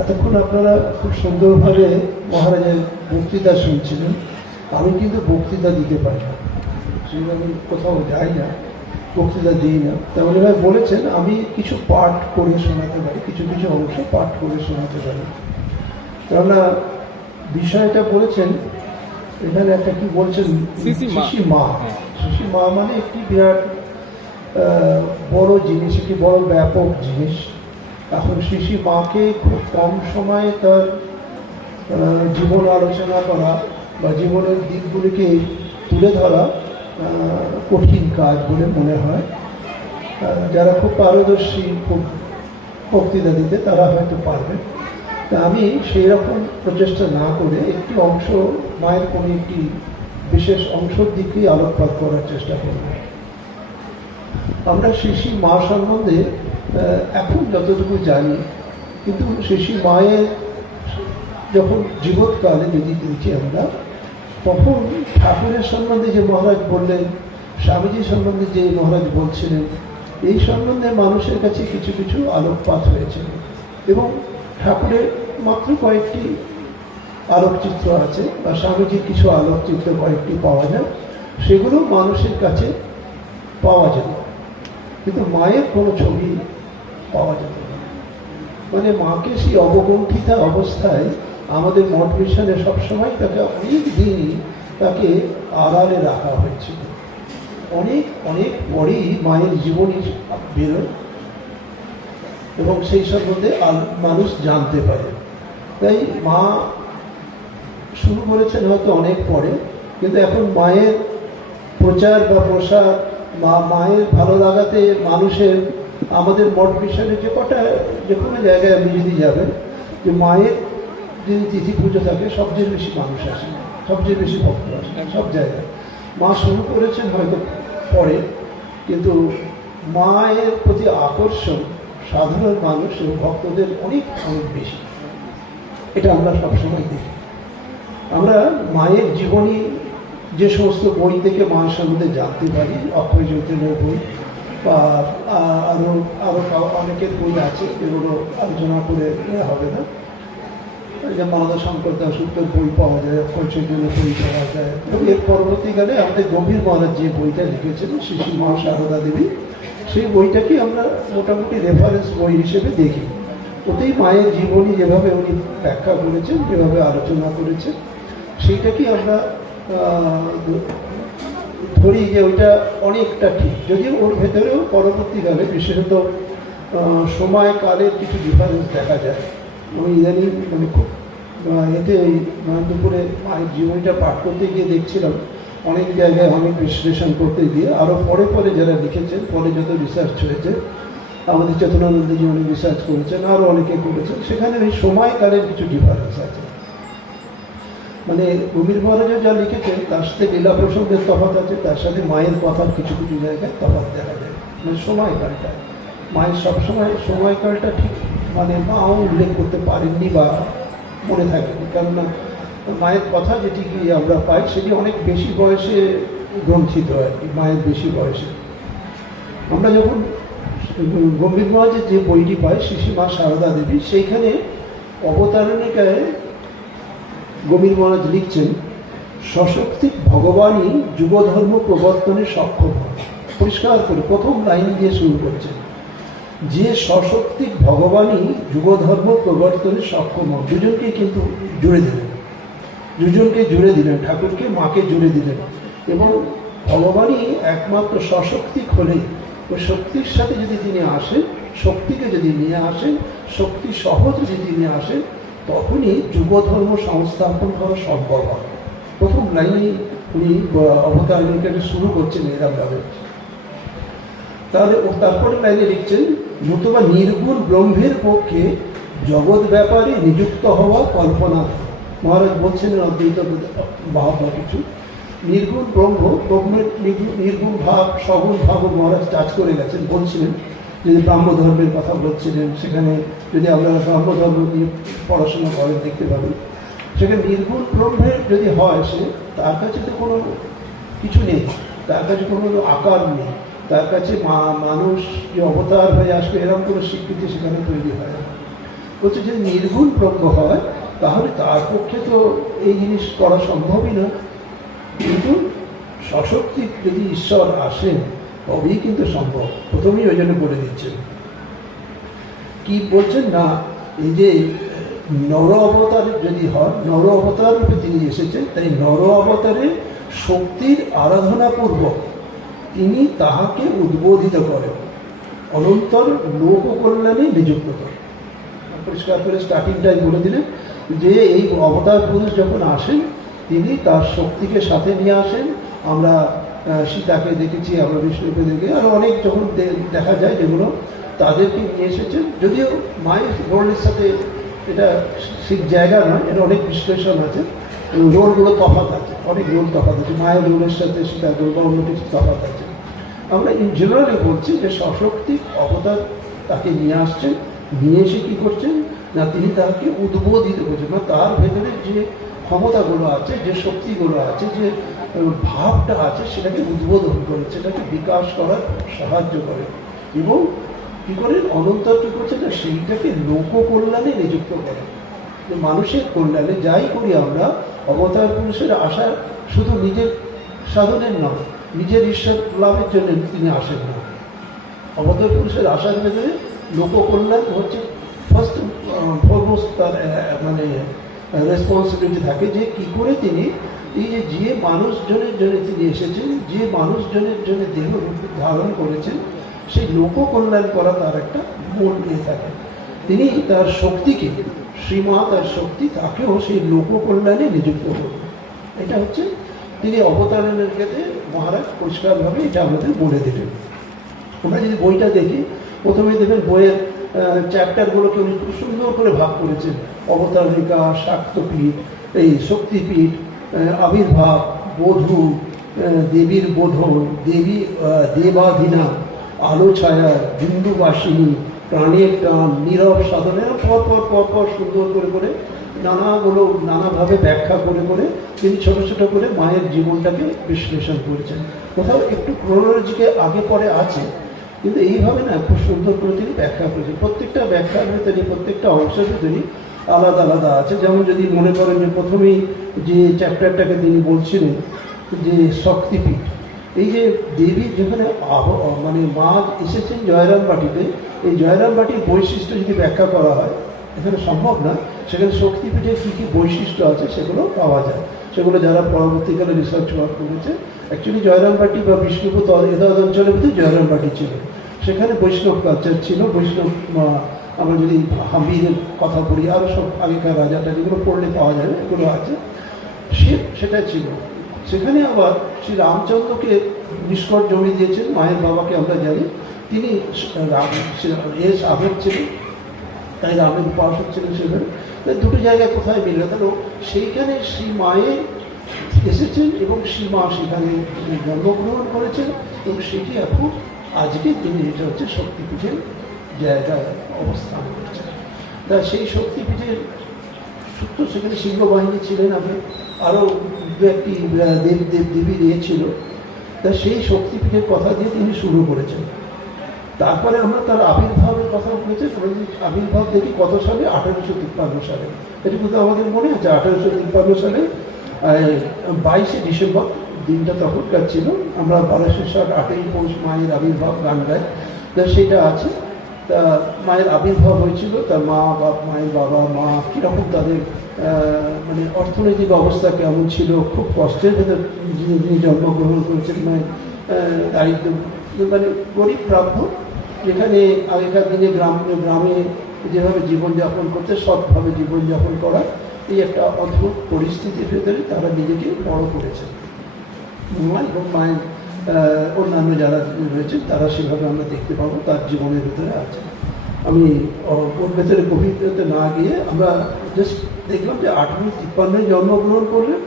এতক্ষণ আপনারা খুব সুন্দরভাবে মহারাজের বক্তৃতা শুনছিলেন। আমি কিন্তু বক্তৃতা দিতে পারি না, সেটা আমি কোথাও যাই না, বক্তৃতা দিই না। তাহলে ভাই বলেছেন আমি কিছু পাঠ করে শোনাতে পারি, কিছু কিছু অংশ পাঠ করে শোনাতে পারি। কেননা বিষয়টা বলেছেন এখানে একটা কি বলছেন, শিশি মা। শিশি মা মানে একটি বিরাট বড় জিনিস, একটি বড় ব্যাপক জিনিস। এখন শিশি মাকে খুব কম সময়ে তার জীবন আলোচনা করা বা জীবনের দিকগুলিকে তুলে ধরা কঠিন কাজ বলে মনে হয়। যারা খুব পারদর্শী, খুব বক্তৃতা দিতে তারা হয়তো পারবে। তা আমি সেই রকম প্রচেষ্টা না করে একটি অংশ, মায়ের কোনো একটি বিশেষ অংশের দিকেই আলোকপাত করার চেষ্টা করব। আমরা শিশি মা সম্বন্ধে এখন যতটুকু জানি, কিন্তু শিশি মায়ের যখন জীবৎকালে যদি দেখি আমরা, তখন ঠাকুরের সম্বন্ধে যে মহারাজ বললেন, স্বামীজি সম্বন্ধে যে মহারাজ বলছিলেন, এই সম্বন্ধে মানুষের কাছে কিছু কিছু আলোকপাত হয়েছিল। এবং ঠাকুরের মাত্র কয়েকটি আলোকচিত্র আছে, বা স্বামীজির কিছু আলোকচিত্র কয়েকটি পাওয়া যায়, সেগুলো মানুষের কাছে পাওয়া যেত, কিন্তু মায়ের কোনো ছবি পাওয়া যেত না। মানে মাকে সেই অবগুণ্ঠিতা অবস্থায় আমাদের মঠ মিশনে সবসময় তাকে অনেক দিনই তাকে আড়ালে রাখা হয়েছিল। অনেক অনেক পরেই মায়ের জীবনী বেরোয় এবং সেই সম্বন্ধে মানুষ জানতে পারে। তাই মা শুরু করেছেন হয়তো অনেক পরে, কিন্তু এখন মায়ের প্রচার বা প্রসার বা মায়ের ভালো লাগাতে মানুষের, আমাদের মঠ মিশনে যে কোনো জায়গায় আপনি যদি যাবেন, যে মায়ের যদি তিথি পুজো থাকে সবচেয়ে বেশি মানুষ আসে, সবচেয়ে বেশি ভক্ত আসে সব জায়গায়। মা শুরু করেছেন হয়তো পরে, কিন্তু মায়ের প্রতি আকর্ষণ সাধারণ মানুষ এবং ভক্তদের অনেক অনেক বেশি। এটা আমরা সবসময় দেখি। আমরা মায়ের জীবনী যে সমস্ত বই থেকে মায়ের সম্বন্ধে জানতে পারি, অক্ষয় যতীনের বই বা আরও অনেকের বই আছে, যেগুলো আলোচনা করে হবে না। যে মানদা শঙ্কর দাশগুপ্তের বই পাওয়া যায়, অক্ষয় চৈতন্যের বই পাওয়া যায়। এবং এর পরবর্তীকালে আমাদের গম্ভীর মহারাজ যে বইটা লিখেছেন, শিশু মা সারদা দেবী, সেই বইটাকে আমরা মোটামুটি রেফারেন্স বই হিসেবে দেখি। ওতেই মায়ের জীবনী যেভাবে উনি ব্যাখ্যা করেছেন, যেভাবে আলোচনা করেছেন, সেইটাকেই আমরা ধরি যে ওইটা অনেকটা ঠিক। যদিও ওর ভেতরেও পরবর্তীকালে বিশেষত সময়কালের কিছু ডিফারেন্স দেখা যায়। আমি ইদানিং মানে খুব এতে ওই দুপুরে মায়ের জীবনীটা পাঠ করতে গিয়ে দেখছিলাম অনেক জায়গায় অনেক বিশ্লেষণ করতে গিয়ে, আরও পরে পরে যারা লিখেছেন, পরে যত রিসার্চ হয়েছে, আমাদের চেতনানন্দজি অনেক রিসার্চ করেছেন, আরও অনেকে করেছেন, সেখানে ওই সময়কালের কিছু ডিফারেন্স আছে। মানে গম্ভীর মহারাজা যা লিখেছেন তার সাথে লীলা প্রসঙ্গের তফাৎ আছে, তার সাথে মায়ের কথার কিছু কিছু জায়গায় তফাৎ দেখা যায়। মানে সময়কালটা, মায়ের সবসময় সময়কালটা ঠিক মানে মাও উল্লেখ করতে পারেননি বা মনে থাকেনি, কেননা মায়ের কথা যেটি আমরা পাই সেটি অনেক বেশি বয়সে গ্রন্থিত আর কি, মায়ের বেশি বয়সে। আমরা যখন গম্ভীর মহারাজের যে বইটি পাই, শিশি মা সারদা দেবী, সেইখানে অবতারণিকায় গম্ভীর মহারাজ লিখছেন, সশক্তিক ভগবানই যুবধর্ম প্রবর্তনে সক্ষম হন। পরিষ্কার করে প্রথম লাইন দিয়ে শুরু করছেন, যে সশক্তিক ভগবানই যুবধর্ম প্রবর্তনে সক্ষম হন। দুজনকে কিন্তু জুড়ে দিলেন, দুজনকে জুড়ে দিলেন, ঠাকুরকে মাকে জুড়ে দিলেন। এবং ভগবানই একমাত্র সশক্তিক হলেই, ওই শক্তির সাথে যদি তিনি আসেন, শক্তিকে যদি নিয়ে আসেন, শক্তি সহ যদি তিনি আসেন, তখনই যুবধর্ম সংস্থাপন করা সম্ভব হয়। প্রথম লাইনেই উনি অবতারণিকাকে শুরু করছেন এরকমভাবে। তাহলে তারপরে লাইনে লিখছেন, নতুবা নির্গুণ ব্রহ্মের পক্ষে জগৎ ব্যাপারে নিযুক্ত হওয়া কল্পনা। মহারাজ বলছেন অদ্বৈত ভাবনা কিছু নির্গুণ ব্রহ্মের নির্গুণ ভাব, সগুণ ভাব মহারাজ টাচ করে গেছেন। বলছিলেন যদি ব্রাহ্মধর্মের কথা বলছিলেন, সেখানে যদি আপনারা ব্রাহ্মধর্ম নিয়ে পড়াশোনা করেন দেখতে পাবেন, সেখানে নির্গুণ ব্রহ্মের যদি হয়, সে তার কাছে তো কোনো কিছু নেই, তার কাছে কোনো আকার নেই, তার কাছে মানুষ যে অবতার হয়ে আসবে এরকম কোনো স্বীকৃতি সেখানে তৈরি হয় না। বলছে যদি নির্গুণ ব্রহ্ম হয় তাহলে তার পক্ষে তো এই জিনিস করা সম্ভবই না। কিন্তু সশক্তি যদি ঈশ্বর আসেন তবেই কিন্তু সম্ভব। প্রথমেই ওই জন্য বলে দিচ্ছেন, কি বলছেন না, এই যে নর অবতারে যদি হয়, নর অবতার রূপে তিনি এসেছেন, তাই নর অবতারে শক্তির আরাধনাপূর্বক তিনি তাহাকে উদ্বোধিত করেন, অনন্তর লোক কল্যাণে নিযুক্ত করেন। পরিষ্কার করে স্টার্টিংটাই বলে দিলেন যে এই অবতার পুরুষ যখন আসেন তিনি তার শক্তিকে সাথে নিয়ে আসেন। আমরা সীতাকে দেখেছি, আমরা বিষ্ণুকে দেখি, আর অনেক যখন দেখা যায় যেগুলো তাদেরকে নিয়ে এসেছেন। যদিও মায়ের রোলের সাথে এটা ঠিক জায়গা নয়, এটা অনেক বিশ্লেষণ আছে, রোলগুলো তফাৎ আছে, অনেক রোল তফাৎ আছে, মায়ের রোলের সাথে সীতার রোল বা অন্য কিছু তফাৎ আছে। আমরা ইন জেনারেলি বলছি যে সশক্তি অবতার তাকে নিয়ে আসছেন, নিয়ে এসে কী করছেন না, তিনি তাকে উদ্বোধিত করছেন, মানে তার ভেতরে যে ক্ষমতাগুলো আছে, যে শক্তিগুলো আছে, যে ভাবটা আছে, সেটাকে উদ্বোধন করে, সেটাকে বিকাশ করার সাহায্য করে। এবং কী করেন, অনন্তর কী করছে না, সেইটাকে লোক কল্যাণে নিযুক্ত করে। মানুষের কল্যাণে যাই করি আমরা, অবতার পুরুষের আশা শুধু নিজের সাধনের নয়, নিজের ঈশ্বর লাভের জন্য তিনি আসেন না। অবতার পুরুষের আশার ভেতরে লোক কল্যাণ হচ্ছে ফার্স্ট ফরমোস্ট তার মানে রেসপন্সিবিলিটি থাকে, যে কী করে তিনি এই যে মানুষজনের জন্য তিনি এসেছেন, যে মানুষজনের জন্য দেহ ধারণ করেছেন, সেই লোক কল্যাণ করা তার একটা মূল নিয়ে থাকে। তিনি তার শক্তিকে, শ্রীমা তার শক্তি, তাকেও সেই লোক কল্যাণে নিযুক্ত করবেন। এটা হচ্ছে তিনি অবতারণের ক্ষেত্রে মহারাজ পরিষ্কারভাবে এটা আমাদের বলে দিলেন। আমরা যদি বইটা দেখি, প্রথমে দেখবেন বইয়ের চ্যাপ্টারগুলোকে উনি খুব সুন্দর করে ভাগ করেছেন। অবতারিকা, শাক্তপীঠ, এই শক্তিপীঠ, আবির্ভাব, বধূ, দেবীর বোধন, দেবী দেবাধীনা, আলো ছায়া, বিন্দুবাসিনী, প্রাণের টান, নীরব সাধনের পর সুন্দর করে করে নানাভাবে ব্যাখ্যা করে করে তিনি ছোট ছোট করে মায়ের জীবনটাকে বিশ্লেষণ করেছেন। কোথাও একটু ক্রোনোলজিকে আগে পরে আছে, কিন্তু এইভাবে না খুব সুন্দর করে তিনি ব্যাখ্যা করেছেন। প্রত্যেকটা ব্যাখ্যার ভেতরে, প্রত্যেকটা অংশের ভেতরেই আলাদা আলাদা আছে। যেমন যদি মনে করেন যে প্রথমেই যে চ্যাপ্টারটাকে তিনি বলছিলেন যে শক্তিপীঠ, এই যে দেবী যেখানে মানে মা এসেছেন জয়রামবাটিতে, এই জয়রামবাটির বৈশিষ্ট্য যদি ব্যাখ্যা করা হয়, এখানে সম্ভব না। সেখানে শক্তিপীঠের কী কী বৈশিষ্ট্য আছে সেগুলো পাওয়া যায়, সেগুলো যারা পরবর্তীকালে রিসার্চ ওয়ার্ক করেছে। অ্যাকচুয়ালি জয়রামবাটি বা বিষ্ণুপুর এদাদ অঞ্চলের ভিতরে জয়রামবাটি ছিল, সেখানে বৈষ্ণব কালচার ছিল। বৈষ্ণব, আমরা যদি হাম্বিরের কথা বলি, আরও সব আগেকার রাজাটা যেগুলো পড়লে পাওয়া যাবে, এগুলো আছে, সেটা ছিল। সেখানে আবার শ্রী রামচন্দ্রকে নিষ্কট জমি দিয়েছেন, মায়ের বাবাকে আমরা জানি, তিনি আবেগ ছিলেন, তাই রামের উপাসক ছিলেন। সেখানে দুটো জায়গায় কোথায় মিলবে, তাহলে সেইখানে শ্রী মায়ের এসেছেন এবং শ্রী মা সেখানে জন্মগ্রহণ করেছেন, এবং সেটি এখন আজকে তিনি, এটা হচ্ছে শক্তিপীঠের জায়গায় অবস্থান করছেন। তা সেই শক্তিপীঠের সূত্র, সেখানে সিংহ বাহিনী ছিলেন, আরও দু একটি দেবীর ছিল। তা সেই শক্তিপীঠের কথা দিয়ে তিনি শুরু করেছেন। তারপরে আমরা তার আবির্ভাবের কথা বলেছি। আবির্ভাব দেখি কত সালে, 1853 সালে। এটুকু তো আমাদের মনে আছে, 1853 সালে 22শে ডিসেম্বর দিনটা তখনকার ছিল। আমরা 1260 8ই পৌষ মায়ের আবির্ভাব গান গাই, তা সেটা আছে। তা মায়ের আবির্ভাব হয়েছিল, তার মায়ের বাবা মা কীরকম, তাদের মানে অর্থনৈতিক অবস্থা কেমন ছিল, খুব কষ্টের ভেতর যিনি জন্মগ্রহণ করেছেন, মানে দারিদ্র, মানে গরিব প্রাপ্য, যেখানে আগেকার দিনে গ্রামে যেভাবে জীবনযাপন করতে, সৎভাবে জীবনযাপন করা, এই একটা অদ্ভুত পরিস্থিতির ভেতরে তারা নিজেকে বড় করেছেন। মা এবং মায়ের অন্যান্য যারা রয়েছেন তারা সেভাবে আমরা দেখতে পাবো তার জীবনের ভেতরে আছে। আমি ওর ভেতরে গভীরতাতে না গিয়ে আমরা জাস্ট দেখলাম যে 1853 জন্মগ্রহণ করলেন,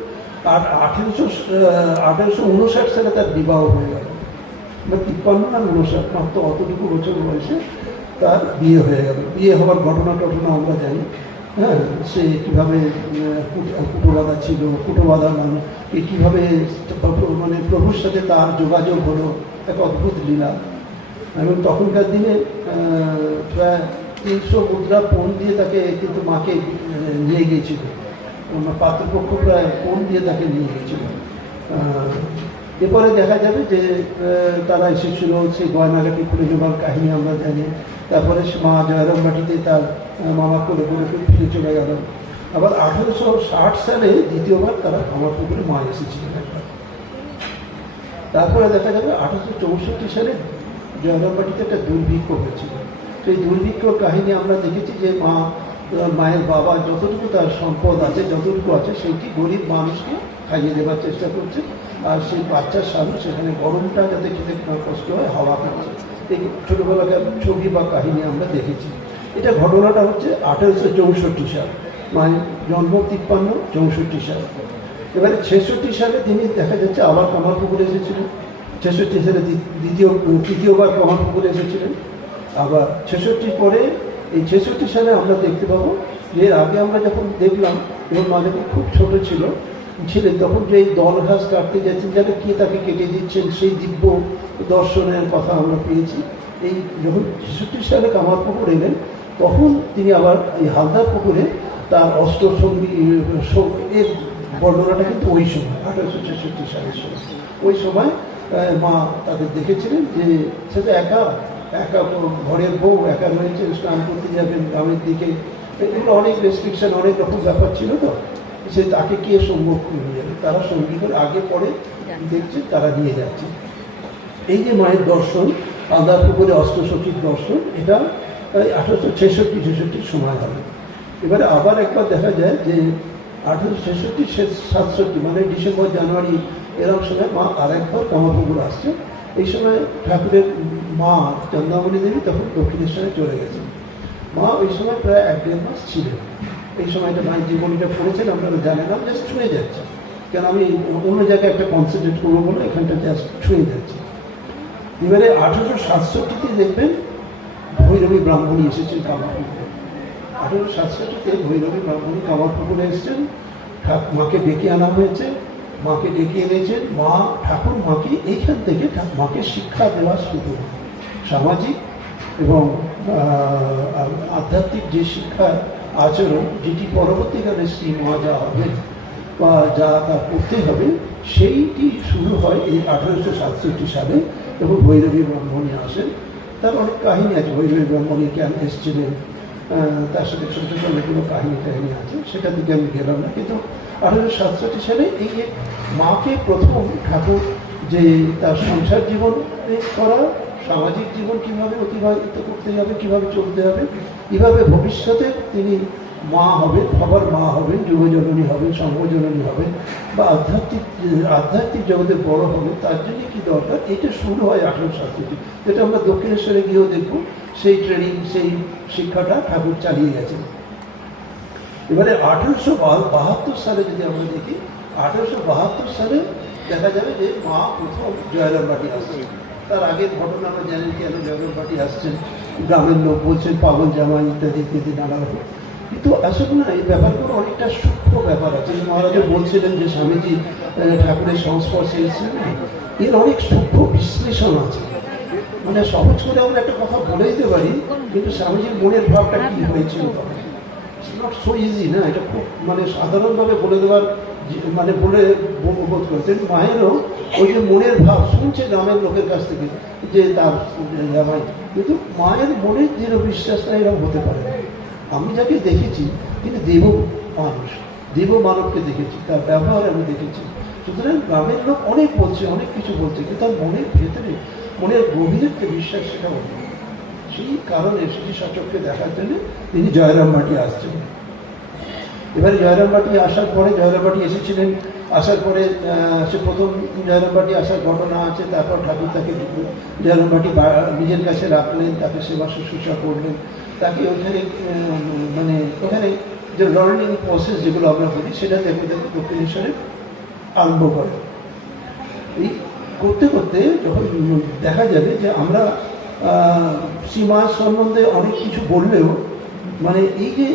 আর 1859 সালে তার বিবাহ হয়ে গেল, বা 53 না 59, মাত্র অতটুকু বছর বয়সে তার বিয়ে হয়ে গেল। বিয়ে হওয়ার ঘটনা আমরা জানি। হ্যাঁ, সে কীভাবে কুটোবাধা ছিল, কুটোবাধা মানুষ কীভাবে মানে প্রভুর সাথে তার যোগাযোগ হলো, এক অদ্ভুত লীলা। এবং তখনকার দিনে প্রায় 300 মুদ্রা পণ দিয়ে তাকে কিন্তু মাকে নিয়ে গিয়েছিল, পাত্রপক্ষ প্রায় পণ দিয়ে তাকে নিয়ে গিয়েছিল। এরপরে দেখা যাবে যে তারা এসেছিল, সেই গয়নাগাটি খুলে নেবার কাহিনী আমরা জানি। তারপরে মা জয়রামবাটিতে তার মামা করে ফিরে চলে গেল। আবার 1860 সালে দ্বিতীয়বার তারা কামারপুকুরে মা এসেছিলেন একবার। তারপরে দেখা যাবে 1864 সালে জয়রামবাটিতে একটা দুর্ভিক্ষ হয়েছিল। সেই দুর্ভিক্ষ কাহিনী আমরা দেখেছি যে মায়ের বাবা যতটুকু তার সম্পদ আছে, যতটুকু আছে, সেইটি গরিব মানুষকে খাইয়ে দেওয়ার চেষ্টা করছে। আর সেই বাচ্চার সামনে সেখানে গরমটা যাতে খেতে কষ্ট হয়, হাওয়া খাচ্ছে। এই ছোটোবেলাকার ছবি বা কাহিনী আমরা দেখেছি। এটা ঘটনাটা হচ্ছে 1864 সাল, মায়ের জন্ম 53-64 সাল। এবারে 66 সালে তিনি দেখা যাচ্ছে আবার কামারপুকুরে এসেছিলেন। 66 সালে তৃতীয়বার কামারপুকুরে এসেছিলেন। আবার 66 পরে এই 66 সালে আমরা দেখতে পাবো যে আগে আমরা যখন দেখলাম এবং মা যখন খুব ছোটো ছিলেন তখন যে এই দল ঘাস কাটতে যাচ্ছেন, যাতে কে তাকে কেটে দিচ্ছেন, সেই দিব্য দর্শনের কথা আমরা পেয়েছি। এই যখন 66 সালে কামারপুকুর এলেন তখন তিনি আবার এই হালদার পুকুরে তার অষ্টসঙ্গী এর বর্ণনাটা কিন্তু ওই সময় 1866 সালের সময়। ওই সময় মা তাদের দেখেছিলেন যে সেটা একা ঘরের বউ একা রয়েছে, স্নান করতে যাবেন গ্রামের দিকে, এগুলো অনেক রেস্ট্রিকশন, অনেক রকম ব্যাপার ছিল। তো সে তাকে কে সম্ভব নিয়ে যাবে, তারা সঙ্গী করে আগে পরে দেখছে, তারা নিয়ে যাচ্ছে। এই যে মায়ের দর্শন, হালদার পুকুরে অষ্টসখীর দর্শন, এটা 1866-66 সময় হবে। এবারে আবার একবার দেখা যায় যে 1866-67 মানে ডিসেম্বর জানুয়ারি এরকম সময় মা আর একবার কামারপুকুর আসছে। এই সময় ঠাকুরের মা চন্দ্রামণি দেবী তখন দক্ষিণেশ্বরে চলে গেছেন। মা ওই সময় প্রায় 1-1.5 মাস ছিলেন। এই সময়টা মায়ের জীবনীটা পড়েছেন, আপনারা জানেন না, জাস্ট ছুঁয়ে যাচ্ছে, কেন আমি অন্য জায়গায় একটা কনসেন্ট্রেট করবো বলে এখানটা জাস্ট ছুঁয়ে যাচ্ছে। এবারে 1867-তে দেখবেন ভৈরবী ব্রাহ্মণী এসেছেন কামারপুকুরে। 1867-তে ভৈরবী ব্রাহ্মণী কামারপুকুরে এসেছেন, মাকে ডেকে আনা হয়েছে, মাকে ডেকে এনেছেন। মা ঠাকুর মাকে এইখান থেকে মাকে শিক্ষা দেওয়া শুরু, সামাজিক এবং আধ্যাত্মিক যে শিক্ষার আচরণ, যেটি পরবর্তীকালে শ্রী মা যা হবে বা যা তা করতে হবে, সেইটি শুরু হয় এই 1867 সালে। এবং ভৈরবী ব্রাহ্মণী আসেন। তার অনেক কাহিনী আছে, ভৈরবী ব্রাহ্মণী কেন এসেছিলেন, তার সাথে ছোটো ছোটো অনেকগুলো কাহিনী আছে, সেটা দিকে আমি গেলাম না। কিন্তু 1867 সালে এই যে মাকে প্রথম ঠাকুর যে তার সংসার জীবন করা, সামাজিক জীবন কীভাবে অতিবাহিত করতে হবে, কীভাবে চলতে হবে, কীভাবে ভবিষ্যতে তিনি মা হবেন, আবার মা হবেন, যুবজননী হবেন, সংঘজননী হবেন, বা আধ্যাত্মিক জগতে বড় হবে, তার জন্য কী দরকার, এটা শুরু হয় 1867। যেটা আমরা দক্ষিণেশ্বরে গিয়েও দেখব, সেই ট্রেনিং, সেই শিক্ষাটা ঠাকুর চালিয়ে গেছেন। এবারে 1872 সালে যদি আমরা দেখি, 1872 সালে দেখা যাবে যে মা প্রথম জয়রামবাটি আসছেন। তার আগের ঘটনা আমরা জানি কেন জয়রামবাটি আসছেন, গ্রামের লোক বলছেন পাগল জামাই ইত্যাদি ইত্যাদি নানা রকম। কিন্তু আসলে না, এই ব্যাপারগুলো অনেকটা সূক্ষ্ম ব্যাপার আছে। মহারাজা বলছিলেন যে স্বামীজি ঠাকুরের সংস্পর্শে এসেছিলেন, এর অনেক সূক্ষ্ম বিশ্লেষণ আছে। মানে সহজ করে আমরা একটা কথা বলে দিতে পারি, কিন্তু স্বামীজির মনের ভাবটা কী হয়েছিল নট সো ইজি না, এটা খুব মানে সাধারণভাবে বলে দেওয়ার মানে বলে বোধ করতেন। মায়েরও ওই যে মনের ভাব শুনছে গ্রামের লোকের কাছ থেকে যে তার জামাই, কিন্তু মায়ের মনের দৃঢ় বিশ্বাসটা এরকম হতে পারে। আমি যাকে দেখেছি তিনি দেব মানবকে দেখেছি, তার ব্যবহার আমি দেখেছি। সুতরাং গ্রামের লোক অনেক বলছে, অনেক কিছু বলছে, কিন্তু তার মনের ভেতরে, মনের গভীরের যে বিশ্বাস, সেটা অন্য। সেই কারণে সেটি সচক্ষে দেখার জন্য তিনি জয়রামবাটি আসছেন। এবারে জয়রামবাটি আসার পরে, জয়রামবাটি এসেছিলেন, আসার পরে সে প্রথম জয়রামবাটি আসার ঘটনা আছে। তারপর ঠাকুর তাকে জয়রামবাটি নিজের কাছে রাখলেন, তাকে সেবা শুশ্রূষা করলেন, তাকে ওখানে মানে ওখানে যে লার্নিং প্রসেস যেগুলো আমরা বলি, সেটা দেখে দেখে দক্ষিণেশ্বরে আরম্ভ করে। এই করতে করতে যখন দেখা যাবে যে আমরা শ্রীমা সম্বন্ধে অনেক কিছু বললেও, মানে এই যে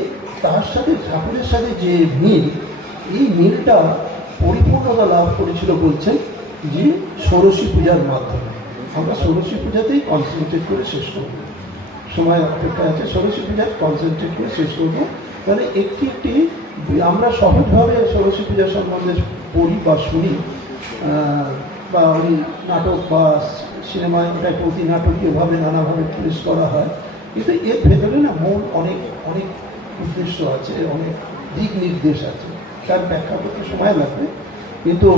তার সাথে ঠাকুরের সাথে যে মিল, এই মিলটা পরিপূর্ণতা লাভ করেছিল বলছেন যে ষোড়শী পূজার মাধ্যমে। আমরা ষোড়শী পূজাতেই কনসেন্ট্রেট করে শেষ করব। সময় অপেক্ষা আছে। ষোড়শী পূজার কনসেন্ট্রেট করে শেষ করবো। মানে একটি আমরা সহজভাবে ষোড়শী পূজা সম্বন্ধে পড়ি বা শুনি, বা ওই নাটক বা সিনেমায় ওটা প্রতি নাটকীয়ভাবে নানাভাবে পেশ করা হয়, কিন্তু এর ভেতরে না মূল অনেক অনেক উদ্দেশ্য আছে, অনেক দিক নির্দেশ আছে, তার ব্যাখ্যা করতে সময় লাগবে। কিন্তু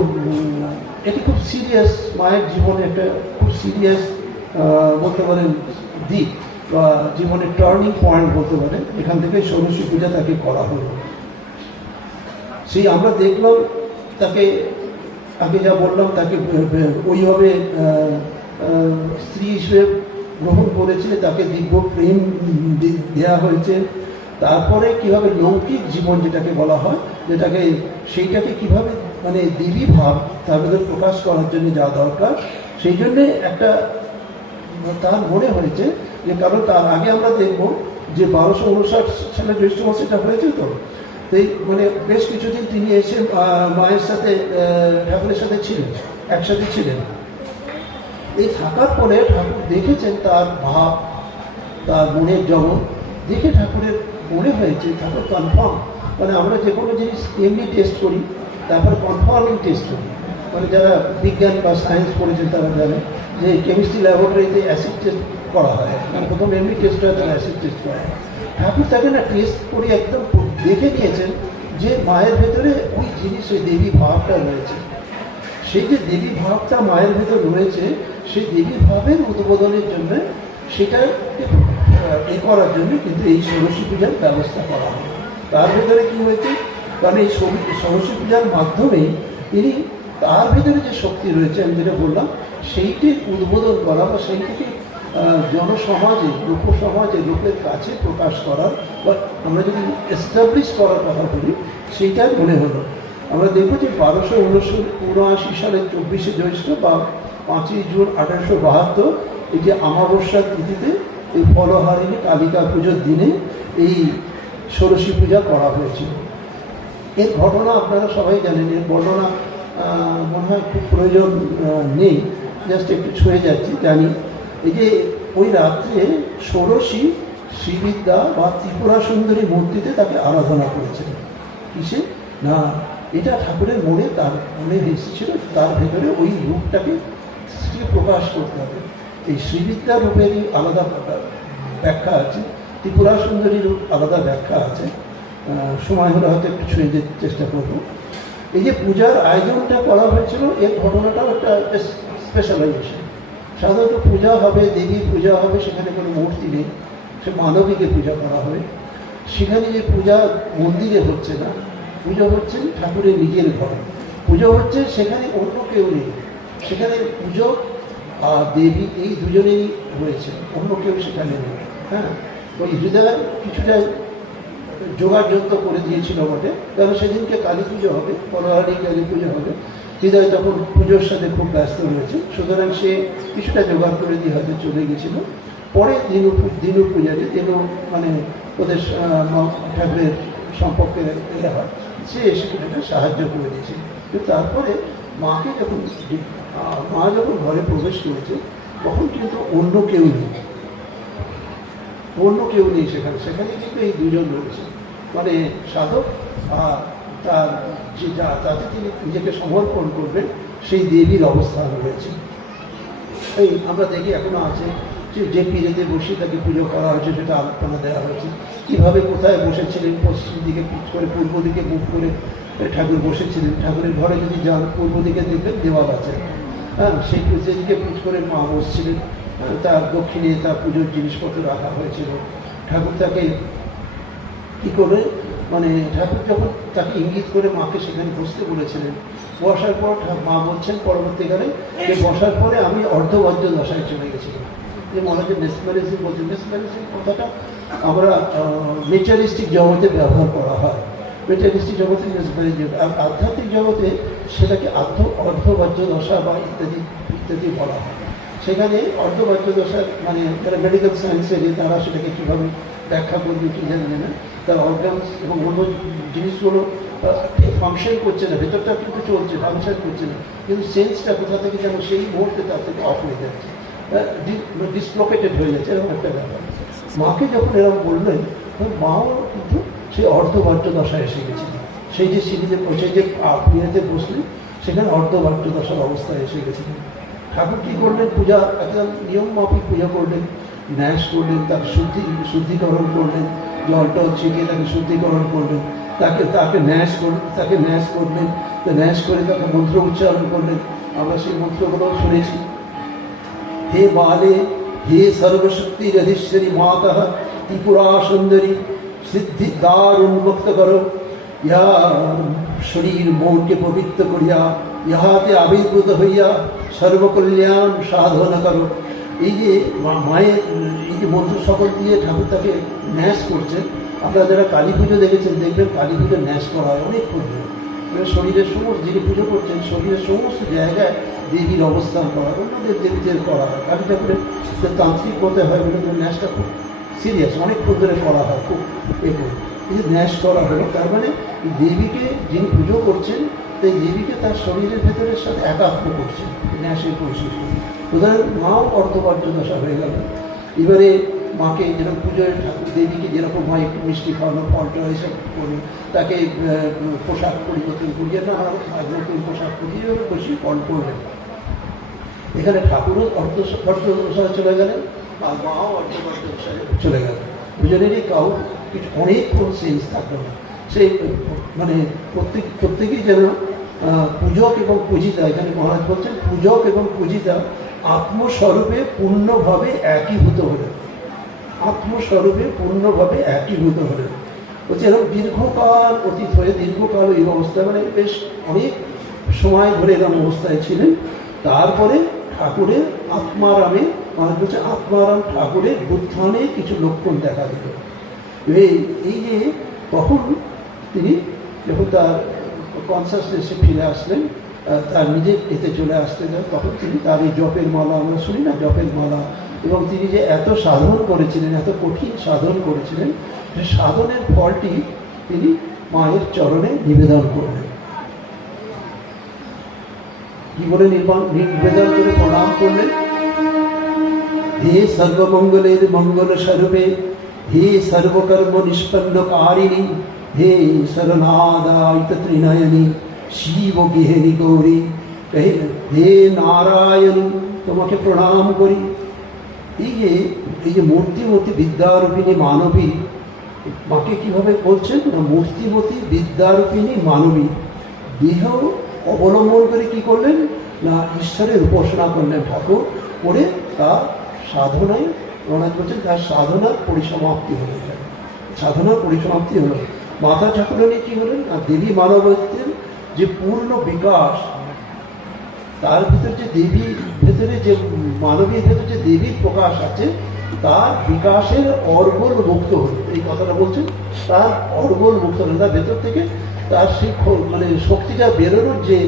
এটি খুব সিরিয়াস, মায়ের জীবনে একটা খুব সিরিয়াস বলতে পারেন দিক বা জীবনের টার্নিং পয়েন্ট বলতে পারেন। এখান থেকে ষোড়শী পূজা তাকে করা হলো। সেই আমরা দেখলাম তাকে, আগে যা বললাম, তাকে ওইভাবে স্ত্রী হিসেবে গ্রহণ করেছিল, তাকে দিব্য প্রেম দেওয়া হয়েছে। তারপরে কিভাবে লৌকিক জীবন যেটাকে বলা হয়, যেটাকে সেইটাকে কিভাবে মানে দেবী ভাব তার মধ্যে প্রকাশ করার জন্য যা দরকার, সেই জন্যে একটা তার মনে হয়েছে যে, কারণ তার আগে আমরা দেখব যে 1259 সালে জ্যৈষ্ঠ মাসে এটা হয়েছে, তো এই মানে বেশ কিছুদিন তিনি এসে মায়ের সাথে ঠাকুরের সাথে ছিলেন, একসাথে ছিলেন। এই থাকার পরে ঠাকুর দেখেছেন তার ভাব, তার মনের জগৎ দেখে ঠাকুরের মনে হয়েছে, ঠাকুর কনফার্ম, মানে আমরা যে কোনো জিনিস এমনি টেস্ট করি, তারপর কনফার্মিং টেস্ট করি। মানে যারা বিজ্ঞান বা সায়েন্স পড়েছেন তারা জানে যে কেমিস্ট্রি ল্যাবরেটরিতে অ্যাসিড টেস্ট করা হয়, মানে প্রথম এমনি টেস্ট হয়, তারা অ্যাসিড টেস্ট করা হয়। ঠাকুর তাকে না টেস্ট করে একদম দেখে নিয়েছেন যে মায়ের ভেতরে ওই জিনিস, ওই দেবী ভাবটা রয়েছে। সেই যে দেবী ভাবটা মায়ের ভেতর রয়েছে, সেই দেবী ভাবের উদ্বোধনের জন্য সেটা করার জন্য কিন্তু এই ষোড়শী পূজার ব্যবস্থা করা হয়। তার ভেতরে কি হয়েছে, কারণ এই ষোড়শী পূজার মাধ্যমে তিনি তার ভেতরে যে শক্তি রয়েছে, আমি যেটা বললাম, সেইটির উদ্বোধন করা বা সেইটিকে জনসমাজে, লোকসমাজে, লোকের কাছে প্রকাশ করার বা আমরা যদি এস্টাবলিশ করার কথা বলি, সেইটাই মনে হলো। আমরা দেখব যে 1279 সালের 24শে জ্যৈষ্ঠ বা 5ই জুন 1872 এই যে আমাবস্যার তিথিতে এই ফলহারিণী কালিকা পুজোর দিনে এই ষোড়শী পূজা করা হয়েছিল। এর ঘটনা আপনারা সবাই জানেন, এর বর্ণনা মনে হয় খুব প্রয়োজন নেই, জাস্ট একটু ছুঁয়ে যাচ্ছি। জানি এই যে ওই রাত্রে ষোড়শী শ্রীবিদ্যা বা ত্রিপুরা সুন্দরী মূর্তিতে তাকে আরাধনা করেছিলেন। কিসে না, এটা ঠাকুরের মনে, তার মনে এসেছিল তার ভেতরে ওই রূপটাকে প্রকাশ করতে হবে। এই শ্রীবিদ্যা রূপেরই আলাদা ব্যাখ্যা আছে, ত্রিপুরা সুন্দরী রূপ আলাদা ব্যাখ্যা আছে। সময় হলে হয়তো একটু ছুঁয়ে যেতে চেষ্টা করব। এই যে পূজার আয়োজনটা করা হয়েছিল, এর ঘটনাটাও একটা স্পেশালাইজেশন। সাধারণত পূজা হবে, দেবীর পূজা হবে, সেখানে কোনো মূর্তি নেই, সে মানবীকে পূজা করা হবে। সেখানে যে পূজা মন্দিরে হচ্ছে না, পুজো হচ্ছে ঠাকুরের নিজের ঘরে পুজো হচ্ছে, সেখানে অন্য কেউ নেই, সেখানে পুজো আর দেবী এই দুজনেই রয়েছে, অন্য কেউ সেখানে নেই। হ্যাঁ, ওই হৃদয় কিছুটা যোগাযন্ত্র করে দিয়েছিল বটে, কারণ সেদিনকে কালী পুজো হবে, ফলহারি কালী পুজো হবে। হৃদয় তখন পুজোর সাথে খুব ব্যস্ত রয়েছে, সুতরাং সে কিছুটা জোগাড় করে দিয়ে হয়তো চলে গেছিল। পরে দিনু পূজাতে দিনু মানে ওদের ঠাকুরের সম্পর্কে এরা হয়, সে এসে কিছুটা সাহায্য করে দিয়েছে। কিন্তু তারপরে মাকে যখন মা যখন ঘরে প্রবেশ করেছে, তখন কিন্তু অন্য কেউ নেই, অন্য কেউ নেই সেখানে। সেখানে কিন্তু এই দুজন রয়েছে, মানে সাধক আর তার যে তাতে তিনি নিজেকে সমর্পণ করবেন সেই দেবীর অবস্থান রয়েছে। এই আমরা দেখি এখনো আছে যে পীরেতে বসে তাকে পুজো করা হয়েছে, সেটা আলোচনা দেওয়া হয়েছে। কীভাবে কোথায় বসেছিলেন, পশ্চিম দিকে পিঠ করে, পূর্ব দিকে মুখ করে ঠাকুর বসেছিলেন। ঠাকুরের ঘরে যদি যান, পূর্ব দিকে দেখবেন দেওয়াল আছে, হ্যাঁ, সেই সেদিকে পিঠ করে মা বসছিলেন। তার দক্ষিণে তার পুজোর জিনিসপত্র রাখা হয়েছিল। ঠাকুর তাকে কী করে, মানে ঠাকুর যখন তাকে ইঙ্গিত করে মাকে সেখানে বসতে বলেছিলেন, বসার পর মা বলছেন পরবর্তীকালে যে বসার পরে আমি অর্ধবজ্র দশায় চলে গেছিলাম। যে মনে হচ্ছে মেসমেরিজম বলছে, মেসমেরিজম কথাটা আমরা নেচারিস্টিক জগতে ব্যবহার করা হয়, মেটেরিয়ালিস্টিক জগতে মেসমেরিজম, আর আধ্যাত্মিক জগতে সেটাকে অর্ধবজ্র দশা বা ইত্যাদি ইত্যাদি বলা হয়। সেখানে অর্ধবজ্র দশার মানে যারা মেডিকেল সায়েন্সের তারা সেটাকে কীভাবে ব্যাখ্যা করবে কি জানে না, তার অর্গানস এবং অন্য জিনিসগুলো ফাংশন করছে না, ভেতরটা কিন্তু চলছে, ফাংশন করছে না, কিন্তু সেন্সটা কোথা থেকে যেন সেই মুহূর্তে তার থেকে অফ হয়ে যাচ্ছে, ডিসলোকেটেড হয়ে যাচ্ছে, এরকম একটা ব্যাপার। মাকে যখন এরকম বললেন, মাও কিন্তু সেই অর্ধবাহ্য দশায় এসে গেছিল। সেই যে সিঁড়িতে সেই যে ইয়েতে বসলেন, সেখানে অর্ধবাহ্য দশার অবস্থায় এসে গেছিলেন। ঠাকুর কী করলেন, পূজা একটা নিয়ম মাফিক পূজা করলেন, ন্যাস করলেন, তাকে শুদ্ধিকরণ করলেন, জল টল ছিটিয়ে তাকে শুদ্ধিকরণ করলেন, তাকে ন্যাস করলেন, ন্যাস করে তাকে মন্ত্র উচ্চারণ করলেন। আমরা সেই মন্ত্রগুলো শুনেছি। হে বালে, হে সর্বশক্তির অধীশ্বরী মাতা ত্রিপুরা সুন্দরী, সিদ্ধি দ্বার উন্মুক্ত করো, ইহা শরীর মনকে পবিত্র করিয়া ইহাতে আবির্ভূত হইয়া সর্বকল্যাণ সাধনা করো। এই যে মায়ের এই যে মন্ত্র সকল দিয়ে ঠাকুর তাকে ন্যাস করছেন। আপনারা যারা কালী পুজো দেখেছেন, দেখবেন কালী পুজো ন্যাস করা হয় অনেক পুজো। শরীরের সমস্ত, যিনি পুজো করছেন শরীরের সমস্ত জায়গায় দেবীর অবস্থান করা, অন্যদের দেবীদের করা হয়। কালী ঠাকুরের যে তান্ত্রিক হতে হয় বলে ন্যাসটা খুব সিরিয়াস, অনেকক্ষণ ধরে করা হয়, খুব এই যে ন্যাস করা হলো, তার মানে দেবীকে যিনি পুজো করছেন, তাই দেবীকে তার শরীরের ভেতরের সাথে একাত্ম করছেন ন্যাসের বৈশিষ্ট্য। উদাহরণ মাও অর্ধবাহ্য দশা হয়ে গেল। এবারে মাকে যেরকম পুজোয় ঠাকুর দেবীকে যেরকম হয় একটু মিষ্টি খাওয়ানো, ফলটা এসব করুন, তাকে পোশাক পরিবর্তন করিয়ে না নতুন পোশাক পরিয়ে বসে ফল করবেন। এখানে ঠাকুরও অর্ধদশায় চলে গেলেন, আর মাও অর্ধদশায় চলে গেলেন। দুজনেরই কাউ কিছু অনেকক্ষণ সেন্স থাকলো না। সেই মানে প্রত্যেকেই যেন পূজক এবং পূজিতা, এখানে মহারাজ বলছেন পূজক এবং পূজিতা আত্মস্বরূপে পূর্ণভাবে একীভূত হলেন। আত্মস্বরূপে পূর্ণভাবে একীভূত হলেন। বলছে এরকম দীর্ঘকাল অতীত হয়ে দীর্ঘকাল এই অবস্থায়, মানে বেশ অনেক সময় ধরে এরকম অবস্থায় ছিলেন। তারপরে ঠাকুরের আত্মারামে, মহারাজ বলছে আত্মারাম ঠাকুরের উত্থানে কিছু লক্ষণ দেখা দিল। এই যে তখন তিনি যখন তার কনসাসনেসে ফিরে আসলেন, তার নিজের এতে চলে আসলেন, তখন তিনি তার এই জপের মালা, আমরা শুনি না জপের মালা, এবং তিনি যে এত সাধন করেছিলেন, এত কঠিন সাধন করেছিলেন, যে সাধনের ফলটি তিনি মায়ের চরণে নিবেদন করলেন। কি বলে নিবেদন করে প্রণাম করলেন? হে সর্বমঙ্গলের মঙ্গল স্বরূপে, হে সর্বকর্ম নিষ্পন্নকারিণী, হে শরণাদায়িত ত্রিনয়নী, শিব গেহিনী গৌরী, হে নারায়ণী, তোমাকে প্রণাম করি। এই যে মূর্তিমতী বিদ্যারূপিণী মানবী, মাকে কিভাবে বলছেন না, মূর্তিমতী বিদ্যারূপিণী মানবী দেহ অবলম্বন করে কি করলেন না, ঈশ্বরের উপাসনা করলেন ঠাকুর, করে তার সাধনায় মহারাজ বলছেন তার সাধনার পরিসমাপ্তি হয়ে গেল। সাধনার পরিসমাপ্তি হলো মাতা ঠাকুরানী কি হলেন না, দেবী মানবত্বের যে পূর্ণ বিকাশ, তার ভিতরে যে দেবীর ভেতরে যে মানবীর ভেতরে যে দেবীর প্রকাশ আছে, তার বিকাশের অর্গল মুক্ত হল। এই কথাটা বলছেন, তার অর্গল মুক্ত হল, তার ভেতর থেকে তার সেই মানে শক্তিটা বেরোনোর যে